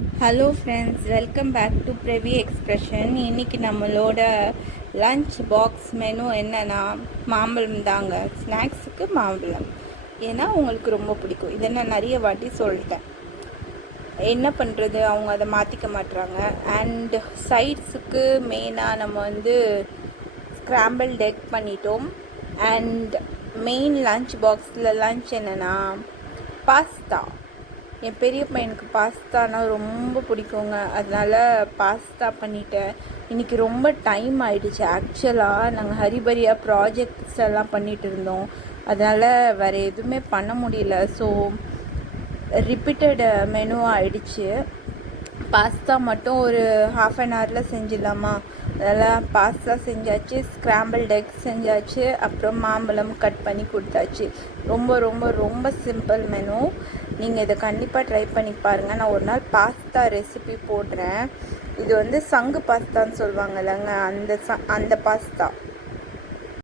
Hello friends, welcome back to Pravi expression. இன்றைக்கி நம்மளோட lunch box menu என்னென்னா மாம்பழம் தாங்க. ஸ்நாக்ஸுக்கு மாம்பழம், ஏன்னா உங்களுக்கு ரொம்ப பிடிக்கும். இதை நான் நிறைய வாட்டி சொல்லிட்டேன். என்ன பண்ணுறது, அவங்க அதை மாற்றிக்க மாட்டுறாங்க. அண்ட் சைட்ஸுக்கு மெயினாக நம்ம ஸ்க்ராம்பிள்ட் எக் பண்ணிட்டோம். அண்ட் மெயின் லன்ச் பாக்ஸில் லன்ச் என்னென்னா பாஸ்தா. என் பெரிய பையனுக்கு பாஸ்தானா ரொம்ப பிடிக்குங்க, அதனால் பாஸ்தா பண்ணிட்டேன். இன்றைக்கி ரொம்ப டைம் ஆகிடுச்சு. ஆக்சுவலாக நாங்கள் ஹரிபரியாக ப்ராஜெக்ட்ஸ் எல்லாம் பண்ணிகிட்டு இருந்தோம், அதனால் வேறு எதுவுமே பண்ண முடியல. ஸோ ரிப்பீட்டட் மெனு ஆகிடுச்சு. பாஸ்தா மட்டும் ஒரு ஹாஃப் அன் ஹவரில் செஞ்சிடலாமா, அதெல்லாம் பாஸ்தா செஞ்சாச்சு, ஸ்க்ராம்பிள்ட் எக் செஞ்சாச்சு, அப்புறம் மாம்பழம் கட் பண்ணி கொடுத்தாச்சு. ரொம்ப ரொம்ப ரொம்ப சிம்பிள் மெனு. நீங்கள் இதை கண்டிப்பாக ட்ரை பண்ணி பாருங்கள். நான் ஒரு நாள் பாஸ்தா ரெசிபி போடுறேன். இது சங்கு பாஸ்தான்னு சொல்லுவாங்க இல்லைங்க, அந்த பாஸ்தா.